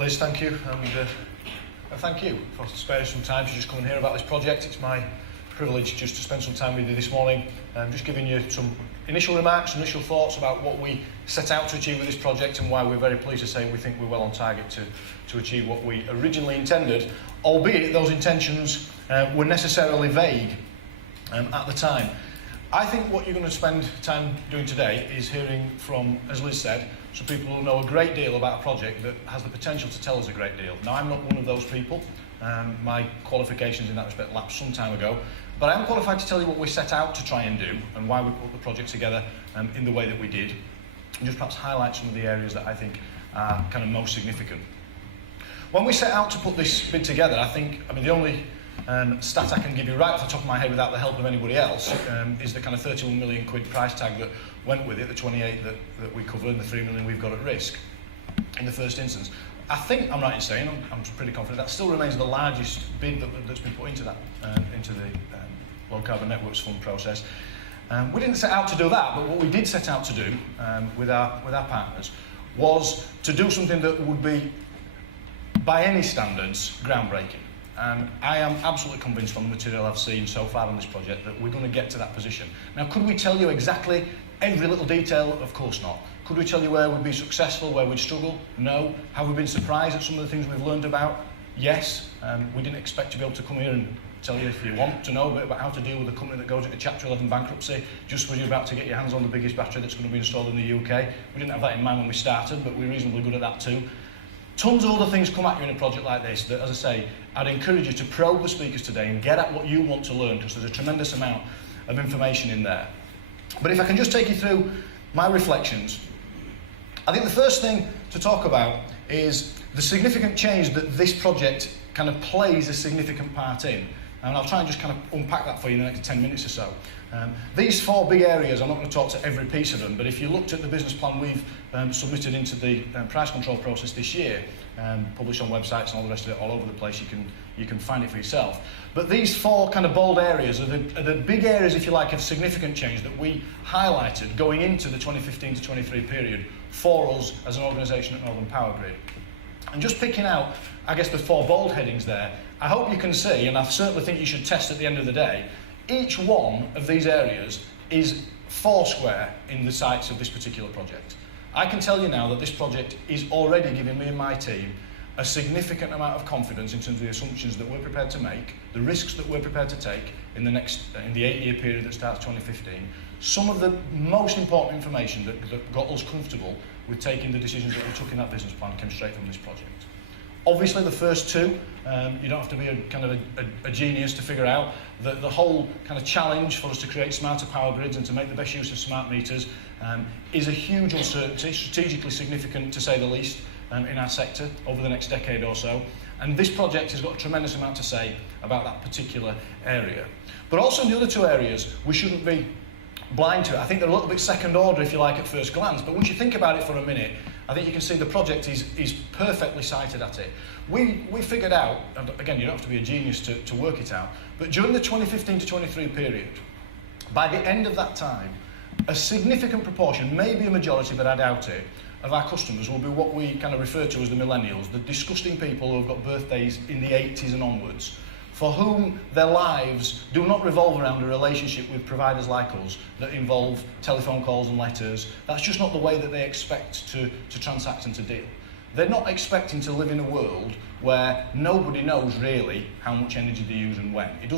Liz, thank you, and thank you for sparing some time to just come and hear about this project. It's my privilege just to spend some time with you this morning, just giving you some initial remarks, initial thoughts about what we set out to achieve with this project and why we're very pleased to say we think we're well on target to achieve what we originally intended, albeit those intentions were necessarily vague at the time. I think what you're going to spend time doing today is hearing from, as Liz said, some people who know a great deal about a project that has the potential to tell us a great deal. Now, I'm not one of those people. My qualifications in that respect lapsed some time ago, but I am qualified to tell you what we set out to try and do and why we put the project together in the way that we did, and just perhaps highlight some of the areas that I think are kind of most significant. When we set out to put this bid together, the only stat I can give you right off the top of my head without the help of anybody else is the kind of 31 million quid price tag that went with it, the 28 that we covered and the 3 million we've got at risk in the first instance. I think I'm right in saying, I'm pretty confident, that still remains the largest bid that's been put into that, into the Low Carbon Networks Fund process. We didn't set out to do that, but what we did set out to do with our partners was to do something that would be, by any standards, groundbreaking. And I am absolutely convinced from the material I've seen so far on this project that we're going to get to that position. Now, could we tell you exactly every little detail? Of course not. Could we tell you where we'd be successful, where we'd struggle? No. Have we been surprised at some of the things we've learned about? Yes. We didn't expect to be able to come here and tell you, if you want to know a bit about how to deal with a company that goes into Chapter 11 bankruptcy just when you're about to get your hands on the biggest battery that's going to be installed in the UK. We didn't have that in mind when we started, but we're reasonably good at that too. Tons of other things come at you in a project like this that, as I say, I'd encourage you to probe the speakers today and get at what you want to learn, because there's a tremendous amount of information in there. But if I can just take you through my reflections, I think the first thing to talk about is the significant change that this project kind of plays a significant part in. And I'll try and just kind of unpack that for you in the next 10 minutes or so. These four big areas, I'm not going to talk to every piece of them, but if you looked at the business plan we've submitted into the price control process this year, published on websites and all the rest of it all over the place, you can find it for yourself. But these four kind of bold areas are the big areas, if you like, of significant change that we highlighted going into the 2015 to 23 period for us as an organisation at Northern Powergrid. And just picking out, I guess, the four bold headings there, I hope you can see, and I certainly think you should test at the end of the day, each one of these areas is foursquare in the sights of this particular project. I can tell you now that this project is already giving me and my team a significant amount of confidence in terms of the assumptions that we're prepared to make, the risks that we're prepared to take in the 8-year period that starts 2015. Some of the most important information that got us comfortable with taking the decisions that we took in that business plan came straight from this project. Obviously, the first two, you don't have to be a genius to figure out that the whole kind of challenge for us to create smarter power grids and to make the best use of smart meters is a huge uncertainty, strategically significant to say the least, in our sector over the next decade or so. And this project has got a tremendous amount to say about that particular area. But also in the other two areas, we shouldn't be blind to it. I think they're a little bit second order, if you like, at first glance, but once you think about it for a minute, I think you can see the project is perfectly sighted at it. We figured out, and again, you don't have to be a genius to work it out, but during the 2015 to 23 period, by the end of that time, a significant proportion, maybe a majority, but I doubt it, of our customers will be what we kind of refer to as the millennials, the disgusting people who have got birthdays in the 80s and onwards, for whom their lives do not revolve around a relationship with providers like us that involve telephone calls and letters. That's just not the way that they expect to transact and to deal. They're not expecting to live in a world where nobody knows really how much energy they use and when. It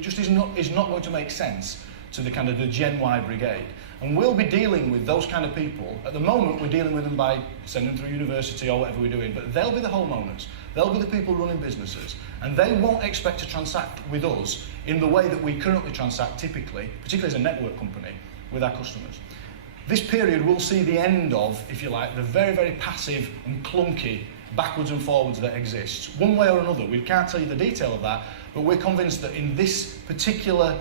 just is not going to make sense to the kind of the Gen Y brigade. And we'll be dealing with those kind of people. At the moment, we're dealing with them by sending them through university or whatever we're doing, but they'll be the homeowners. They'll be the people running businesses. And they won't expect to transact with us in the way that we currently transact typically, particularly as a network company, with our customers. This period will see the end of, if you like, the very, very passive and clunky backwards and forwards that exists. One way or another, we can't tell you the detail of that, but we're convinced that in this particular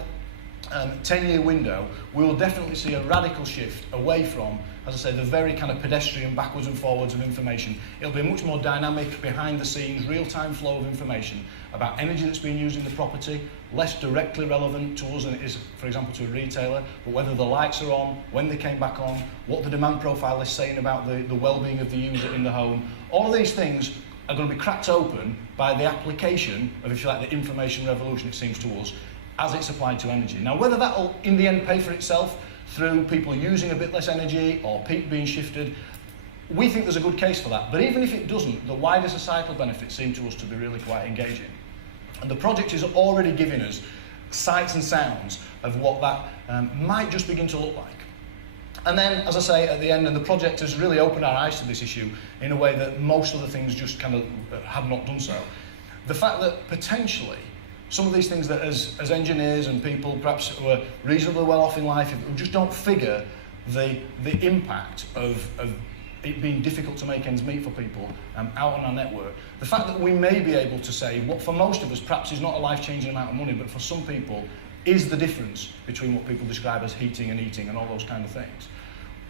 10-year window, we will definitely see a radical shift away from, as I say, the very kind of pedestrian backwards and forwards of information. It'll be a much more dynamic, behind-the-scenes, real-time flow of information about energy that's being used in the property, less directly relevant to us than it is, for example, to a retailer, but whether the lights are on, when they came back on, what the demand profile is saying about the well-being of the user in the home. All of these things are going to be cracked open by the application of, if you like, the information revolution, it seems to us, as it's applied to energy. Now, whether that will, in the end, pay for itself through people using a bit less energy or peak being shifted, we think there's a good case for that. But even if it doesn't, the wider societal benefits seem to us to be really quite engaging. And the project is already giving us sights and sounds of what that might just begin to look like. And then, as I say, at the end, and the project has really opened our eyes to this issue in a way that most other things just kind of have not done so. The fact that potentially some of these things that as engineers and people perhaps who are reasonably well off in life who just don't figure the impact of it being difficult to make ends meet for people out on our network. The fact that we may be able to say what for most of us perhaps is not a life-changing amount of money, but for some people is the difference between what people describe as heating and eating and all those kind of things.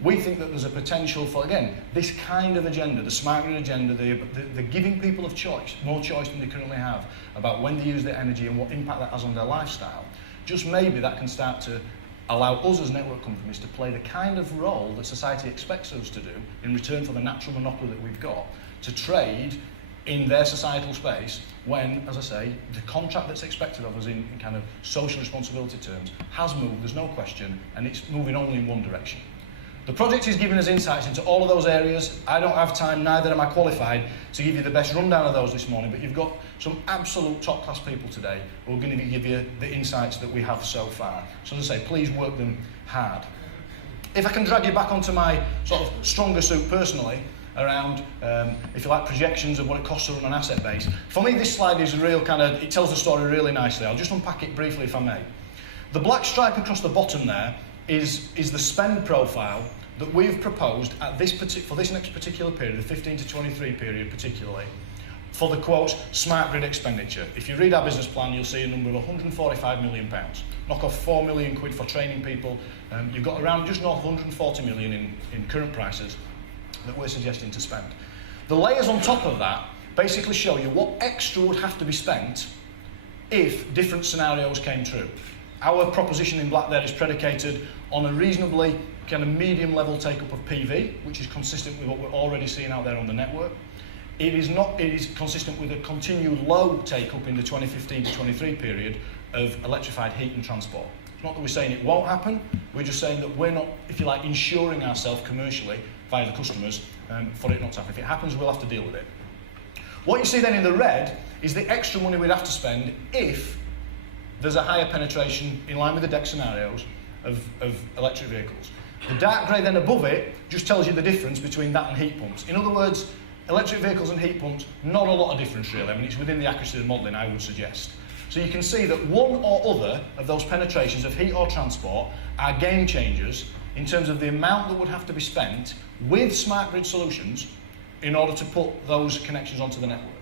We think that there's a potential for, again, this kind of agenda, the smart grid agenda, the giving people of choice, more choice than they currently have, about when they use their energy and what impact that has on their lifestyle. Just maybe that can start to allow us as network companies to play the kind of role that society expects us to do in return for the natural monopoly that we've got, to trade in their societal space when, as I say, the contract that's expected of us in kind of social responsibility terms has moved, there's no question, and it's moving only in one direction. The project is giving us insights into all of those areas. I don't have time, neither am I qualified, to give you the best rundown of those this morning, but you've got some absolute top-class people today who are going to give you the insights that we have so far. So as I say, please work them hard. If I can drag you back onto my sort of stronger suit personally, around, if you like, projections of what it costs to run an asset base. For me, this slide is a real kind of, it tells the story really nicely. I'll just unpack it briefly if I may. The black stripe across the bottom there is the spend profile that we've proposed at this for this next particular period, the 15 to 23 period particularly, for the quote, smart grid expenditure. If you read our business plan, you'll see a number of £145 million. Knock off £4 million for training people. You've got around just north of 140 million in current prices that we're suggesting to spend. The layers on top of that basically show you what extra would have to be spent if different scenarios came true. Our proposition in black there is predicated on a reasonably kind of medium level take-up of PV, which is consistent with what we're already seeing out there on the network. It is consistent with a continued low take-up in the 2015 to 23 period of electrified heat and transport. It's not that we're saying it won't happen, we're just saying that we're not, if you like, insuring ourselves commercially via the customers for it not to happen. If it happens, we'll have to deal with it. What you see then in the red is the extra money we'd have to spend if there's a higher penetration in line with the DEC scenarios of electric vehicles. The dark grey then above it just tells you the difference between that and heat pumps. In other words, electric vehicles and heat pumps, not a lot of difference really. I mean, it's within the accuracy of the modelling, I would suggest. So you can see that one or other of those penetrations of heat or transport are game changers in terms of the amount that would have to be spent with smart grid solutions in order to put those connections onto the network.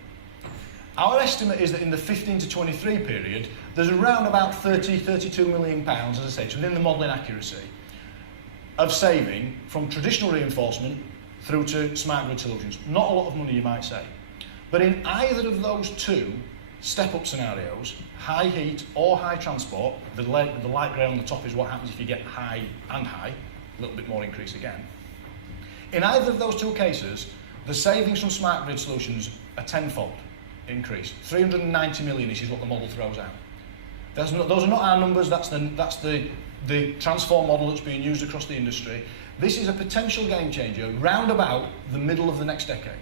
Our estimate is that in the 15 to 23 period, there's around about £32 million, as I say, it's within the modelling accuracy, of saving from traditional reinforcement through to smart grid solutions. Not a lot of money, you might say. But in either of those two step-up scenarios, high heat or high transport, the light grey on the top is what happens if you get high and high, a little bit more increase again. In either of those two cases, the savings from smart grid solutions are tenfold increase. 390 million is what the model throws out. Those are not our numbers, that's the transform model that's being used across the industry. This is a potential game changer round about the middle of the next decade.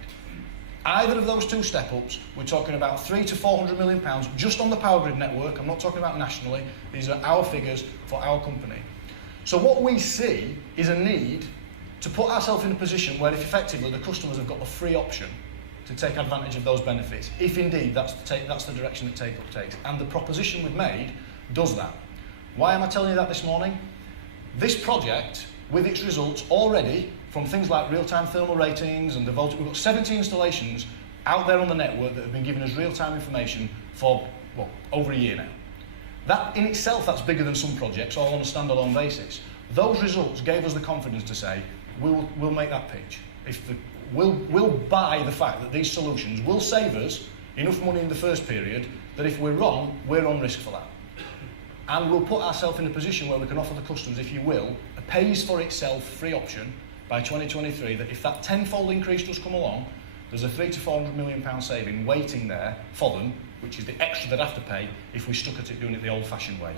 Either of those two step-ups, we're talking about £300 to £400 million just on the power grid network. I'm not talking about nationally. These are our figures for our company. So what we see is a need to put ourselves in a position where if effectively the customers have got a free option to take advantage of those benefits, if indeed that's the direction that take-up takes. And the proposition we've made does that. Why am I telling you that this morning? This project, with its results already from things like real-time thermal ratings and the voltage, we've got 70 installations out there on the network that have been giving us real-time information for, well, over a year now. That in itself, that's bigger than some projects, all on a standalone basis. Those results gave us the confidence to say, we'll make that pitch. We'll buy the fact that these solutions will save us enough money in the first period that if we're wrong, we're on risk for that. And we'll put ourselves in a position where we can offer the customers, if you will, a pays-for-itself free option by 2023, that if that tenfold increase does come along, There's a £300 to £400 million saving waiting there for them, which is the extra they'd have to pay if we stuck at it doing it the old-fashioned way.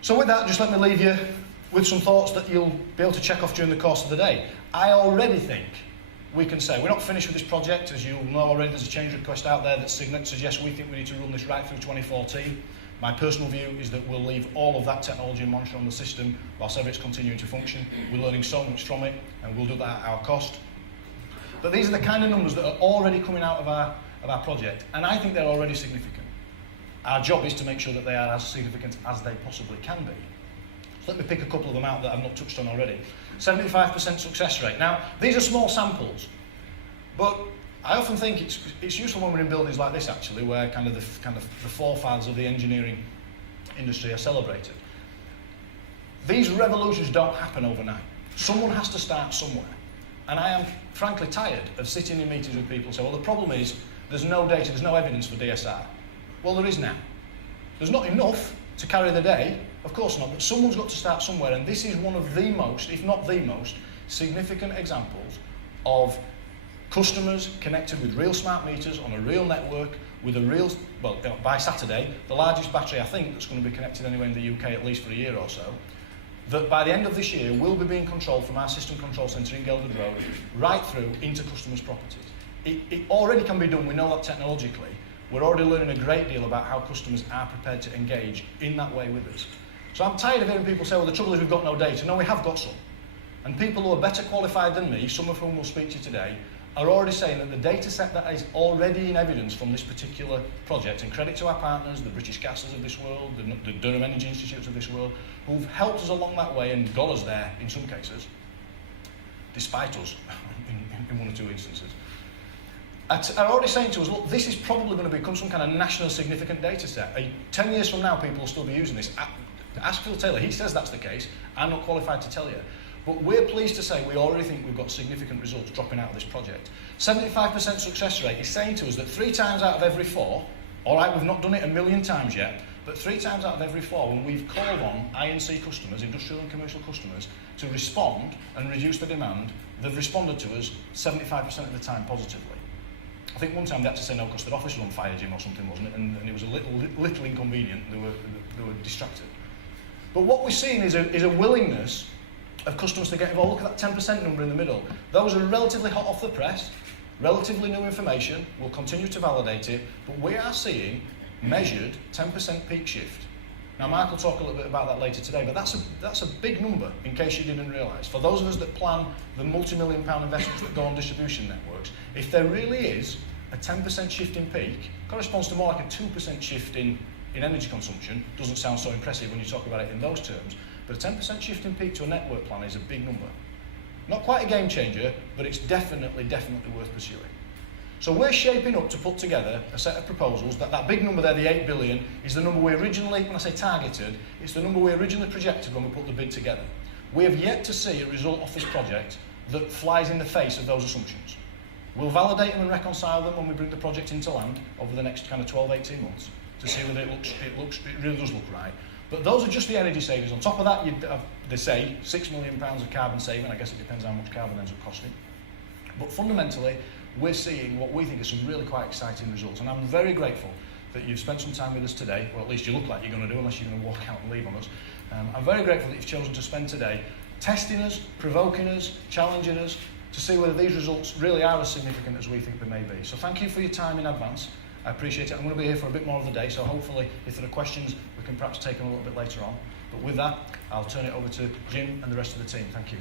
So with that, just let me leave you with some thoughts that you'll be able to check off during the course of the day. I already think we can say we're not finished with this project. As you know already, there's a change request out there that suggests we think we need to run this right through 2014. My personal view is that we'll leave all of that technology and monitor on the system whilst ever it's continuing to function. We're learning so much from it, and we'll do that at our cost. But these are the kind of numbers that are already coming out of our project, and I think they're already significant. Our job is to make sure that they are as significant as they possibly can be. So let me pick a couple of them out that I've not touched on already. 75% success rate. Now, these are small samples, but I often think it's useful when we're in buildings like this, actually, where kind of the forefathers of the engineering industry are celebrated. These revolutions don't happen overnight. Someone has to start somewhere. And I am frankly tired of sitting in meetings with people and saying, well, the problem is there's no data, there's no evidence for DSR. Well, there is now. There's not enough to carry the day, of course not, but someone's got to start somewhere, and this is one of the most, if not the most, significant examples of customers connected with real smart meters on a real network with a real, well, by Saturday, the largest battery I think that's going to be connected anywhere in the UK at least for a year or so, that by the end of this year will be being controlled from our system control centre in Gelded Road right through into customers' properties. It already can be done, we know that technologically. We're already learning a great deal about how customers are prepared to engage in that way with us. So I'm tired of hearing people say, well, the trouble is we've got no data. No, we have got some. And people who are better qualified than me, some of whom will speak to you today, are already saying that the data set that is already in evidence from this particular project, and credit to our partners, the British Gases of this world, the Durham Energy Institutes of this world, who've helped us along that way and got us there in some cases, despite us in one or two instances, are already saying to us, look, this is probably going to become some kind of national significant data set. 10 years from now, people will still be using this. Ask Phil Taylor, he says that's the case. I'm not qualified to tell you. But we're pleased to say we already think we've got significant results dropping out of this project. 75% success rate is saying to us that 3 times out of every 4, all right, we've not done it a million times yet, but 3 times out of every 4, when we've called on I&C customers, industrial and commercial customers, to respond and reduce the demand, they've responded to us 75% of the time positively. I think one time they had to say no because their office was on fire, Jim, or something, wasn't it? And it was a little inconvenient. They were distracted. But what we're seeing is a willingness of customers to get involved. Look at that 10% number in the middle. Those are relatively hot off the press, relatively new information. We'll continue to validate it, but we are seeing measured 10% peak shift. Now, Mark will talk a little bit about that later today, but that's a big number, in case you didn't realise. For those of us that plan the multi-million-pound investments that go on distribution networks, if there really is a 10% shift in peak, corresponds to more like a 2% shift in energy consumption. Doesn't sound so impressive when you talk about it in those terms, but a 10% shift in peak to a network plan is a big number. Not quite a game changer, but it's definitely worth pursuing. So we're shaping up to put together a set of proposals that big number there, the 8 billion, is the number we originally, when I say targeted, it's the number we originally projected when we put the bid together. We have yet to see a result of this project that flies in the face of those assumptions. We'll validate them and reconcile them when we bring the project into land over the next kind of 12, 18 months to see whether it really does look right. But those are just the energy savings. On top of that, they say £6 million of carbon saving. I guess it depends how much carbon ends up costing. But fundamentally, we're seeing what we think are some really quite exciting results. And I'm very grateful that you've spent some time with us today, or at least you look like you're going to do, unless you're going to walk out and leave on us. I'm very grateful that you've chosen to spend today testing us, provoking us, challenging us, to see whether these results really are as significant as we think they may be. So thank you for your time in advance. I appreciate it. I'm going to be here for a bit more of the day, so hopefully if there are questions, we can perhaps take them a little bit later on. But with that, I'll turn it over to Jim and the rest of the team. Thank you.